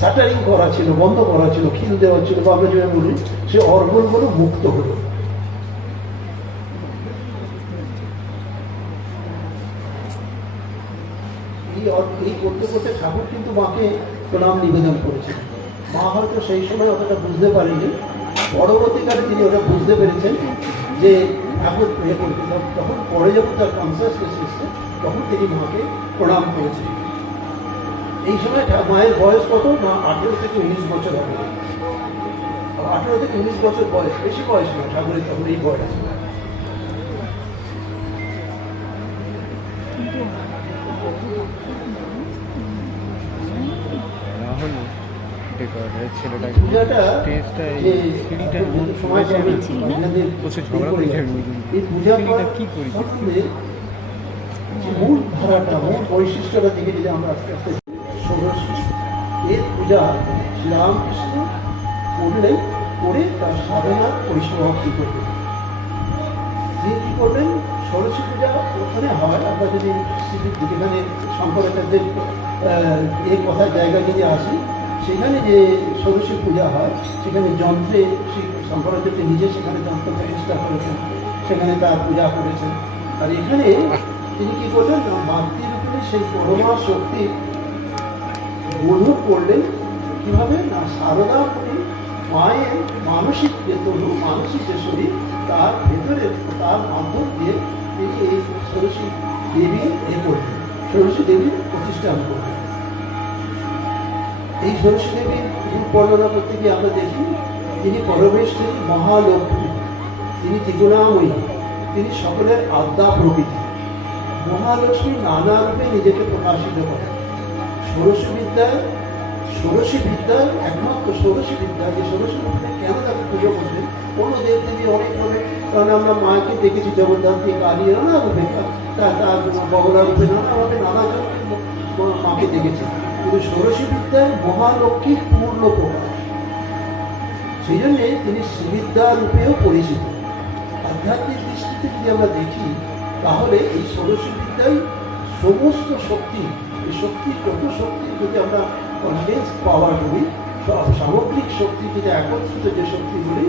শাটারিং করা ছিল, বন্ধ করা ছিল, খিল দেওয়া ছিল, বা আমরা যেভাবে বলি, সে অর্গলগুলো মুক্ত হলো। এই করতে করতে ঠাকুর কিন্তু মাকে প্রণাম নিবেদন করেছেন। মা হয়তো সেই সময় অতটা বুঝতে পারেনি, পরবর্তীকালে তিনি ওটা বুঝতে পেরেছেন যে ঠাকুর প্রে করতে, তখন পরে যখন তার কনসাসনেস এসছে, তখন তিনি মাকে প্রণাম করেছেন। এই সময় মায়ের বয়স কত না, 18 থেকে 19 বছর হবে। 18 থেকে 19 বছর বয়স, বেশি বয়স নয় ঠাকুরের তখন এই বয়স। মূল ধারাটা, মূল বৈশিষ্ট্যটা দিকে যদি আমরা আস্তে আস্তে এর পূজা শ্রীরামকৃষ্ণ করলেন, করে তার সাধনার পরিসমাপ্তি করলেন। তিনি কি করলেন, ষোড়শী পূজা ওখানে হয়। আমরা যদি যেখানে শঙ্করাচার্যের এই কথার জায়গায় যদি আসি, সেখানে যে ষোড়শী পূজা হয়, সেখানে যন্ত্রে শঙ্করাচার্য নিজে সেখানে যন্ত্র প্রতিষ্ঠা করেছেন, সেখানে তার পূজা করেছেন। আর এখানে তিনি কি করলেন, মাতৃর উপরে সেই পরমা শক্তি বোধক করলেন। কীভাবে না, সারদা মায়ের মানসিক যে তরু, মানসিক যে শরীর, তার ভেতরে তার মাধ্যম দিয়ে তিনি এই ষোড়শী দেবী করবেন, ষোড়শী দেবীর প্রতিষ্ঠান করবেন। এই ষোড়শী দেবীর রূপ বর্ণনা করতে গিয়ে আমরা দেখি তিনি পরমেশ্বরী মহালক্ষ্মী, তিনি ত্রিগুণাময়ী, তিনি সকলের আদ্যা প্রকৃতি। মহালক্ষ্মী নানা রূপে নিজেকে প্রকাশিত করেন। ষোড়শী বিদ্যার একমাত্র ষোড়শী বিদ্যা, যে ষোড়শী বিদ্যা কেন তাকে পুজো করবেন? কোনো দেব দেবী অনেক রূপে, কারণ আমরা মাকে দেখেছি জগদ্ধাত্রী কালী নানা রূপে, তার বগলা রূপে নানাভাবে নানাজন মাকে দেখেছি, কিন্তু ষোড়শী বিদ্যায় মহালক্ষ্মীর পূর্ণ প্রকাশ। সেই জন্যে তিনি শ্রীবিদ্যা রূপেও পরিচিত। আধ্যাত্মিক দৃষ্টিতে যদি আমরা দেখি তাহলে এই ষোড়শী বিদ্যায় সমস্ত শক্তি, এই শক্তির যত শক্তি যদি আমরা কনডেন্স পাওয়ার বলি, সামগ্রিক শক্তি যদি একত্রিত যে শক্তি বলি,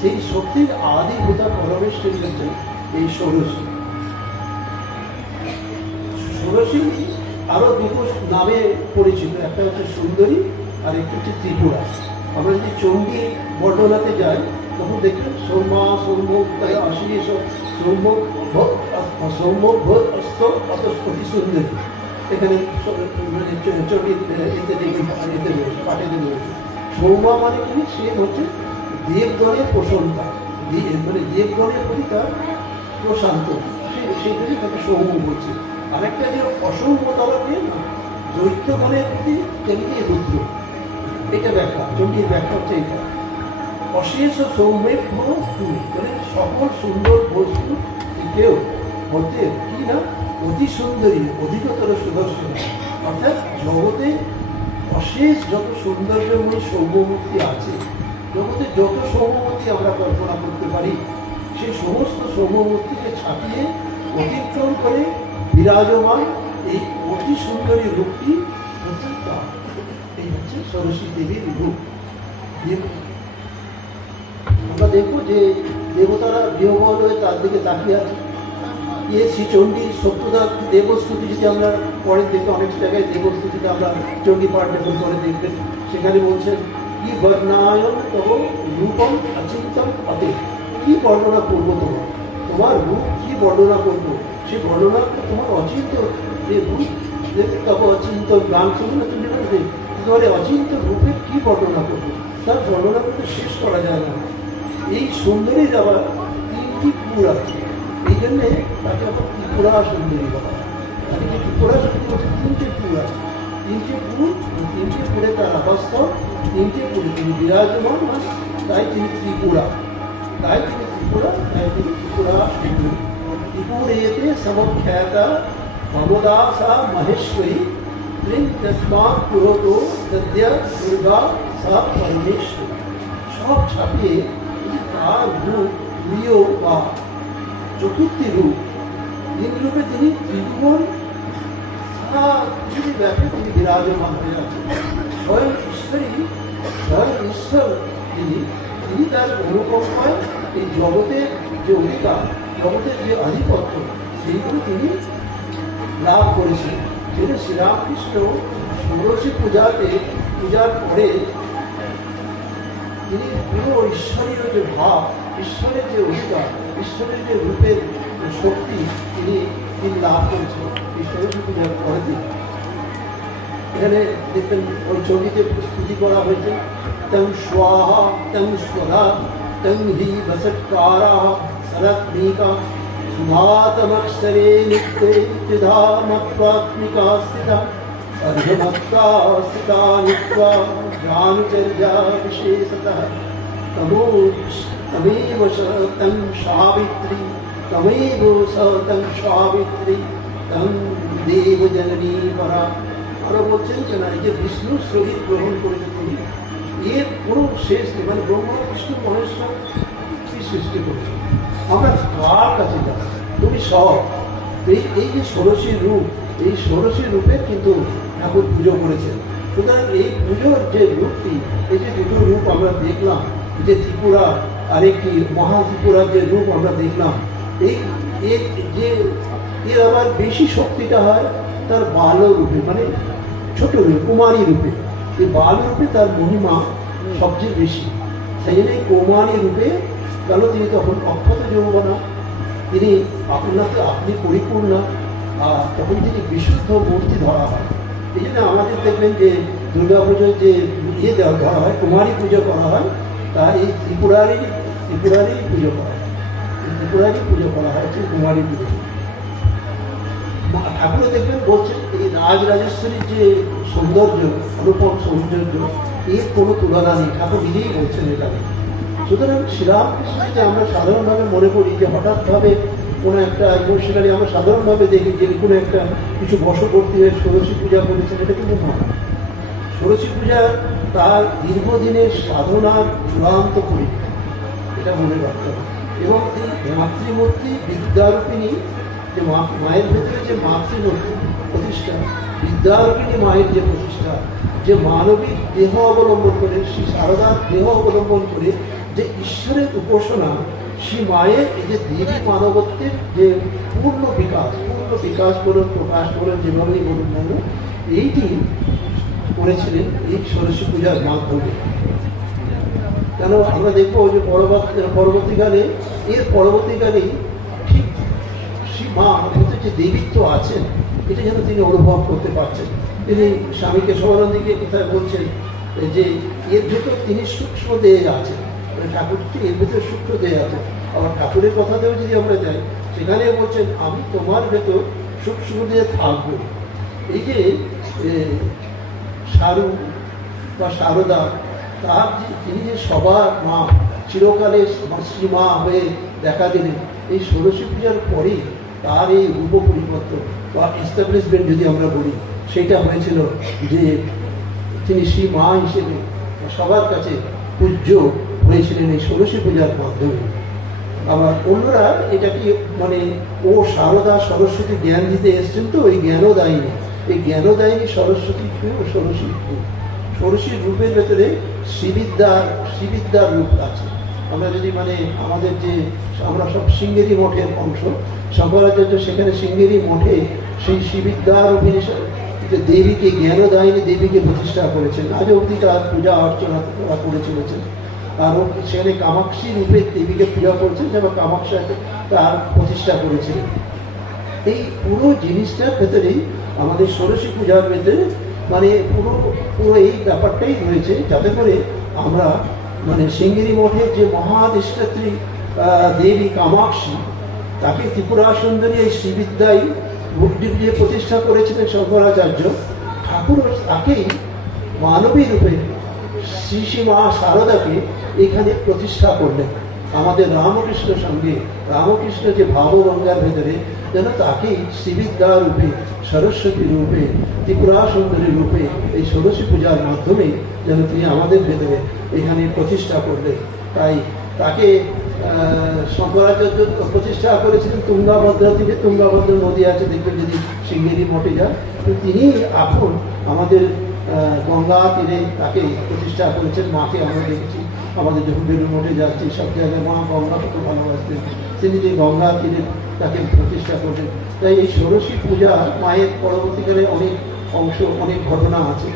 সেই শক্তির আদিভূতা পরমেশ্বরী হচ্ছেন এই ষোড়শী। ষোড়শী আরো দুটো নামে পরিচিত, একটা হচ্ছে সুন্দরী আর একটা হচ্ছে ত্রিপুরা। আমরা যদি চণ্ডী বর্ণনাতে যাই তখন দেখবেন সৌমা সৌম্যক আসি সৌম্যক অস্ত অতি সুন্দরী, এখানে চণ্ডী এতে পাঠেতে রয়েছে। সৌমা মানে কি? সে হচ্ছে দেবগণের প্রসন্নতা, মানে দেবগণের প্রতি তার প্রশান্ত, সেই জন্য তাকে সৌম্য বলছে। আরেকটা যে অসৌম্য তলকে দৈত্যগণের প্রতি তেমনি রুদ্র, এটা ব্যাখ্যা, চণ্ডীর ব্যাখ্যা হচ্ছে এটা। অশেষ সৌম্যে মানে সকল সুন্দর বস্তু কেউ হতে কি না অতি সুন্দরী, অধিকতর সুদর্শন, অর্থাৎ জগতে অশেষ যত সৌন্দর্যময় সৌম্যমূর্তি আছে, জগতে যত সৌম্যমূর্তি আমরা কল্পনা করতে পারি, সেই সমস্ত সৌম্যমূর্তিকে ছাপিয়ে অতিক্রম করে বিরাজমান এই অতি সুন্দরী রূপটি হচ্ছে তার, এই হচ্ছে ষোড়শী দেবীর রূপ। আমরা দেখবো যে দেবতারা বিহবল হয়ে তার দিকে তাকিয়ে আছে। শ্রী চণ্ডী সত্যদা দেবস্তুতি যদি আমরা পরে দেখি, অনেক জায়গায় দেবস্তুতিতে আমরা চণ্ডী পাঠ যখন পরে দেখবেন, সেখানে বলছেন কি বর্ণায়ন তব রূপম অচিন্তম অতে, কি বর্ণনা করবো তোমার রূপ, কি বর্ণনা করবো? সেই বর্ণনা তোমার অচিন্ত যে রূপ, তব অচিন্ত গান শুনে না তুমি তোমার অচিন্ত রূপের কি বর্ণনা করবো? তার বর্ণনা করতে শেষ করা যায় না। এই সুন্দরীর আবার তিনটি পুর আছে, এই জন্যে তাকে আবার ত্রিপুরা সুন্দরী বলা হয়। তাকে ত্রিপুরা সুন্দরী বলছে তিনটে পুর আছে, তিনটে পুরে তার আবাসস্থল, তিনটে পুরে তিনি বিরাজমান, তাই তিনি ত্রিপুরা, তাই তিনি ত্রিপুরা সুন্দরী। ত্রিপুরেতে সমখ্যাতা ভগদাসা মহেশ্বরী ত্রিং তস্মাৎ পুরোতো সদ্য দুর্গা সা পরমেশ্বরী। সব ছাপিয়ে তার রূপ প্রিয় বা চতুর্থী রূপ, তিন রূপে তিনি ত্রিভুবন সারা পৃথিবী ব্যাপী তিনি বিরাজমান হয়ে আছেন। স্বয়ং ঈশ্বর তিনি তার অনুকম্পায় এই জগতের যে অধিকার, জগতের যে আধিপত্য, সেইগুলো তিনি লাভ করেছেন। যেটা শ্রীরামকৃষ্ণ ষোড়শী পূজার পরে তিনি পুরো ঈশ্বরীয় যে ভাব, ঈশ্বরের যে অধিকার, ঈশ্বরের যে রূপের শক্তি তিনি লাভ করেছেন এই ষোড়শী পূজার পরের দিন। এখানে দেখবেন ওই ছবিতে স্তুতি করা হয়েছে তং স্বাহা তং স্বধা তং হি বসৎকারা শরৎমিকা সুধাতমক্ষরে নিত্যে ত্রিধামত্বাত্মিকা স্থিতা अर्घमत्ता स्थिता नित्वा ज्ञानचर्या विशेषतः तमेव तं सावित्री तमेव स तं सावित्री तं देवजननी परा। আরো বলছেন যে না, এই যে বিষ্ণুর শরীর গ্রহণ করেছে তুমি, এর কোনো শেষ নেই, মানে ব্রহ্মা বিষ্ণু মহেশ্বর সৃষ্টি করেছে, আমরা কার কাছে যাব? তুমি সব এই যে ষোড়শী রূপ, এই ষোড়শী রূপে কিন্তু ঠাকুর পুজো করেছেন। সুতরাং এই পুজোর যে রূপটি, এই যে দুটো রূপ আমরা দেখলাম, যে ত্রিপুরা আরেকটি মহা ত্রিপুরার যে রূপ আমরা দেখলাম, এই যে এর আবার বেশি শক্তিটা হয় তার বাল রূপে, মানে ছোট রূপে, কুমারী রূপে। এই বাল রূপে তার মহিমা সবচেয়ে বেশি, সেই জন্য কৌমারী রূপে কারণ তিনি তখন অক্ষত যৌবনা, তিনি আপনাকে আপনি পরিপূর্ণ, আর তখন তিনি বিশুদ্ধ মূর্তি ধরা হয়। এই জন্য আমাদের দেখবেন যে দুর্গা পুজোয় যে ধরা হয়, কুমারী পুজো করা হয়, তা এই ত্রিপুরারই পুজো করা হয়, ত্রিপুরারই পুজো করা হয় হচ্ছে কুমারী পুজো। ঠাকুরও দেখবেন বলছেন এই রাজরাজেশ্বরীর যে সৌন্দর্য, অনুপম সৌন্দর্য, এর কোনো তুলনা নেই, ঠাকুর নিজেই বলছেন এটা। সুতরাং শ্রীরামকৃষ্ণকে আমরা সাধারণভাবে মনে করি যে হঠাৎভাবে কোনো একটা ইমোশনালি আমরা সাধারণভাবে দেখি যে কোনো একটা কিছু বশবর্তী হয়ে ষোড়শী পূজা করেছেন, এটা কিন্তু নয়। ষোড়শী পূজা তার দীর্ঘদিনের সাধনার চূড়ান্ত পরীক্ষা, এটা মনে রাখতে হবে। এবং এই মাতৃমূর্তি বিদ্যারূপিণী, যে মায়ের ভেতরে যে মাতৃমূর্তি প্রতিষ্ঠা, বিদ্যারূপিণী মায়ের যে প্রতিষ্ঠা, যে মানবিক দেহ অবলম্বন করে, শ্রী শারদার দেহ অবলম্বন করে যে ঈশ্বরের উপাসনা, সেই মায়ের এই যে দেবী মানবত্বের যে পূর্ণ বিকাশ বলুন, প্রকাশ বলুন, যেভাবেই বলুন না, এইটি করেছিলেন এই ষোড়শী পূজার মাধ্যমে। কেন আমরা দেখবো যে পরবর্তীকালেই ঠিক সেই মা হতে যে দেবীত্ব আছেন, এটা যেন তিনি অনুভব করতে পারছেন। তিনি স্বামী কেশবানন্দীকে কোথায় বলছেন যে এর ভেতর তিনি সূক্ষ্ম দেহে আছেন, ঠাকুরটি এর ভেতর সূক্ষ্ম দেহে আছেন। আবার ঠাকুরের কথাতেও যদি আমরা যাই, সেখানে বলছেন আমি তোমার ভেতর সূক্ষ্ম দেহে থাকবো। এই যে সারু বা সারদা, তার যে তিনি যে সবার মা, চিরকালে শ্রীমা হয়ে দেখা দিলেন, এই ষোড়শী পূজার পরেই তার এই রূপ পরিবর্তন বা এস্টাবলিশমেন্ট যদি আমরা বলি, সেটা হয়েছিল যে তিনি শ্রী মা হিসেবে সবার কাছে পূজ্য হয়েছিলেন এই ষোড়শী পূজার মাধ্যমে। আবার অন্যরা এটাকে মানে ও সারদা সরস্বতী জ্ঞান দিতে এসছেন, তো ওই জ্ঞানদায়িনী, এই জ্ঞানদায়িনী সরস্বতী ষোড়শী ষোড়শীর রূপের ভেতরে শ্রীবিদ্যার রূপ আছে। আমরা যদি মানে আমাদের যে আমরা সব শৃঙ্গেরি মঠের অংশ, শঙ্করাচার্য সেখানে শৃঙ্গেরি মঠে সেই শ্রীবিদ্যার যে দেবীকে, জ্ঞানদায়িনী দেবীকে প্রতিষ্ঠা করেছেন, আজ অবধি তার পূজা অর্চনা তারা করে চলেছেন। আর সেখানে কামাক্ষী রূপে দেবীকে পূজা করেছেন, যেমন কামাক্ষাকে তার প্রতিষ্ঠা করেছিলেন। এই পুরো জিনিসটার ভেতরেই আমাদের ষোড়শী পূজার ভেতরে মানে পুরো এই ব্যাপারটাই রয়েছে, যাতে করে আমরা মানে শৃঙ্গেরি মঠের যে মহাধিষ্ঠাত্রী দেবী কামাক্ষী, তাকে ত্রিপুরা সুন্দরী এই শ্রীবিদ্যায় বুদ্ধি দিয়ে প্রতিষ্ঠা করেছিলেন শঙ্করাচার্য ঠাকুর। তাকেই মানবী রূপে শ্রী শ্রী মা শারদাকে এখানে প্রতিষ্ঠা করলেন। আমাদের রামকৃষ্ণের সঙ্গে রামকৃষ্ণ যে ভাবগঙ্গার ভেতরে যেন তাকেই শ্রীবিদ্যা রূপে, সরস্বতী রূপে, ত্রিপুরা সুন্দরী রূপে এই ষোড়শী পূজার মাধ্যমে যেন তিনি আমাদের ভেতরে এখানে প্রতিষ্ঠা করলেন। তাই তাকে শঙ্করাচার্য প্রতিষ্ঠা করেছিলেন তুঙ্গাভদ্রা থেকে। তুঙ্গাভদ্রা নদী আছে, দেখবেন যদি শৃঙ্গেরি মঠে যান, তিনি এখন আমাদের গঙ্গা তীরে তাকে প্রতিষ্ঠা করেছেন। মাকে আমরা দেখেছি আমাদের যখন বেলুর মঠে যাচ্ছি, সব জায়গায় মা গঙ্গাকে খুব ভালোবাসতেন, তিনি যে গঙ্গা তীরে তাকে প্রতিষ্ঠা করলেন। তাই এই ষোড়শী পূজা মায়ের পরবর্তীকালে অনেক অংশ, অনেক ঘটনা আছে,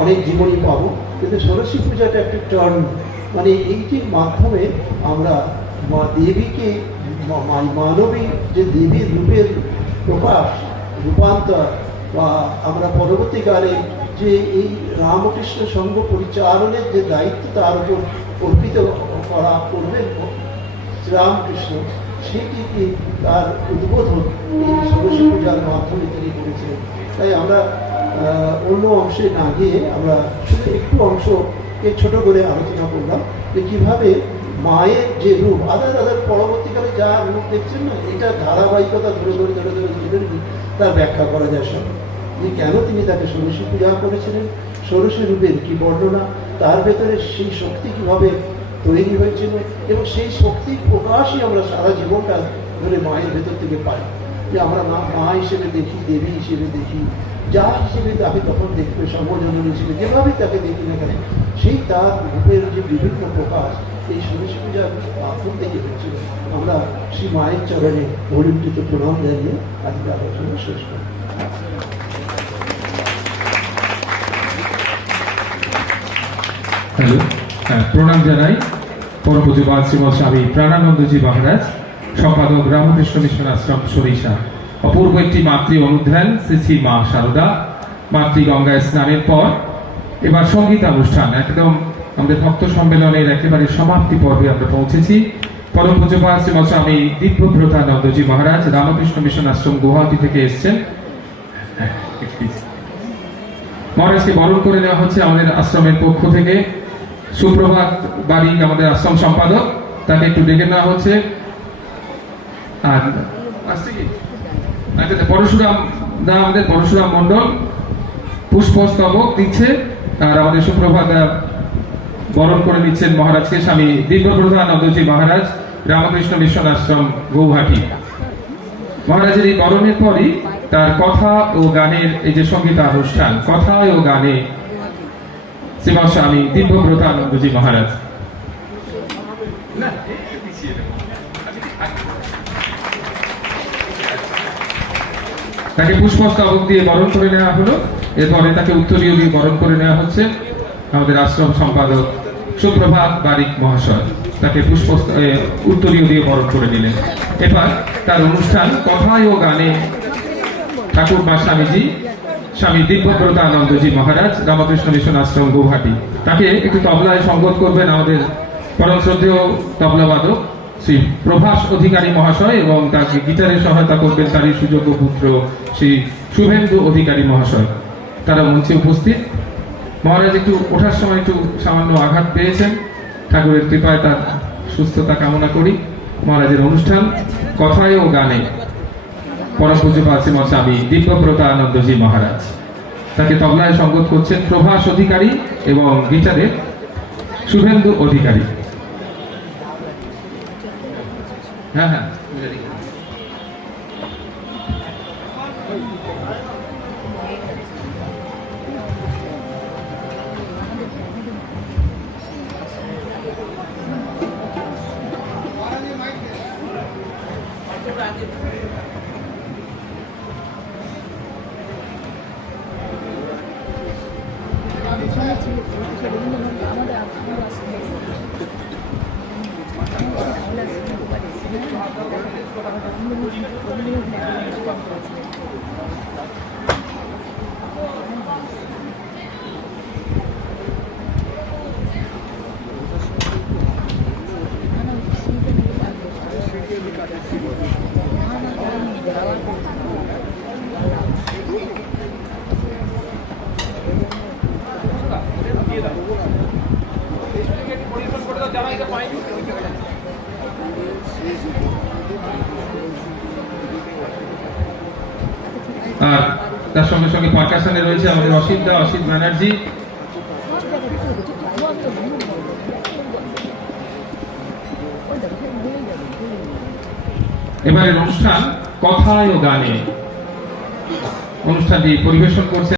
অনেক জীবনী পাবো, কিন্তু ষোড়শী পূজাটা একটা টার্ন, মানে এইটির মাধ্যমে আমরা মা দেবীকে, মানবী যে দেবীর রূপের প্রকাশ, রূপান্তর, বা আমরা পরবর্তীকালে যে এই রামকৃষ্ণ সংঘ পরিচালনের যে দায়িত্ব তার উপর অর্পিত করা করবেন শ্রীরামকৃষ্ণ, সেটিকে তার উদ্বোধন এই ষোড়শী পূজার মাধ্যমে তিনি করেছিলেন। তাই আমরা অন্য অংশে না গিয়ে আমরা শুধু একটু অংশকে ছোট করে আলোচনা করলাম যে কীভাবে মায়ের যে রূপ আদার পরবর্তীকালে যা রূপ দেখছেন না, এটা ধারাবাহিকতা ধরে তার ব্যাখ্যা করা যায় সব, যে কেন তিনি তাকে ষোড়শী পূজা করেছিলেন, ষোড়শী রূপের কী বর্ণনা, তার ভেতরে সেই শক্তি কীভাবে তৈরি হয়েছিল, এবং সেই শক্তির প্রকাশই আমরা সারা জীবনটা ধরে মায়ের ভেতর থেকে পাই। যে আমরা মা হিসেবে দেখি, দেবী হিসেবে দেখি, যা হিসেবে তাকে তখন দেখবে, সর্বজননী হিসেবে যেভাবেই তাকে দেখি না কেন, সেই তার রূপের যে বিভিন্ন প্রকাশ এই ষোড়শী পূজার মাধ্যম থেকে হয়েছিল। আমরা সেই মায়ের চরণে হরিমৃত প্রণাম জানিয়ে আজকে আলোচনা শেষ করি। হ্যালো, প্রণাম জানাই পরম পূজ্যপাদ শ্রীমৎ স্বামী প্রাণানন্দজি মহারাজ, সম্পাদক রামকৃষ্ণ মিশন আশ্রম সরিষা। অপূর্ব একটি মাতৃ অনুধ্যান শ্রী শ্রী মা শারদা মাতৃগঙ্গায় স্নানের পর এবার সঙ্গীতানুষ্ঠান, একদম আমাদের ভক্ত সম্মেলনের একেবারে সমাপ্তি পর্বে আমরা পৌঁছেছি। পরম পূজ্যপাদ শ্রীমৎ স্বামী দিব্যব্রতানন্দজি মহারাজ রামকৃষ্ণ মিশন আশ্রম গুয়াহাটি থেকে এসছেন। মহারাজকে বরণ করে নেওয়া হচ্ছে আমাদের আশ্রমের পক্ষ থেকে। সুপ্রভাত বারিক আমাদের আশ্রম সম্পাদক, তাকে একটু ডেকে নেওয়া হচ্ছে। আর আসছে কি পরশুরাম দা, আমাদের পরশুরাম মন্ডল পুষ্পস্তবক দিচ্ছে, আর আমাদের সুপ্রভাত বরণ করে নিচ্ছেন মহারাজকে স্বামী দিব্যব্রতানন্দজি মহারাজ রামকৃষ্ণ মিশন আশ্রম গৌহাটি। মহারাজের এই বরণের পরই তার কথা ও গানের এই যে সঙ্গীতানুষ্ঠান, কথা ও গানে শ্রীমৎ স্বামী দিব্যব্রতানন্দজি মহারাজ। তাকে পুষ্পস্তবক দিয়ে বরণ করে নেওয়া হলো। এরপরে তাকে উত্তরীয় দিয়ে বরণ করে নেওয়া হচ্ছে আমাদের আশ্রম সম্পাদক সুপ্রভাত বারিক মহাশয়। তাকে উত্তরীয় দিয়ে বরণ করে নিলেন। এবার তার অনুষ্ঠান কথায় ও গানে ঠাকুর মা স্বামীজি স্বামী দিব্যব্রতানন্দজি মহারাজ রামকৃষ্ণ মিশন আশ্রম গৌহাটি। তাকে একটু তবলায় সঙ্গত করবেন আমাদের পরম শ্রদ্ধেয় তবলাবাদক শ্রী প্রভাস অধিকারী মহাশয়, এবং তাকে গিটারে সহায়তা করবেন তারই সুযোগ্য পুত্র শ্রী শুভেন্দু অধিকারী মহাশয়। তারা মঞ্চে উপস্থিত। মহারাজ একটু ওঠার সময় একটু সামান্য আঘাত পেয়েছেন, ঠাকুরের কৃপায় তার সুস্থতা কামনা করি। মহারাজের অনুষ্ঠান কথায় ও গানে পরম পূজ্যপাদ শ্রীমৎ স্বামী দিব্যব্রতানন্দজি মহারাজ। তাকে তবলায় সঙ্গত করছেন প্রভাস অধিকারী এবং গিটারে শুভেন্দু অধিকারী। হ্যাঁ হ্যাঁ আর তার সঙ্গে সঙ্গে পারকাশনে রয়েছে আমাদের অসিত দা, অসিত ব্যানার্জি। এবারের অনুষ্ঠান কথায় ও গানে অনুষ্ঠানটি পরিবেশন করছে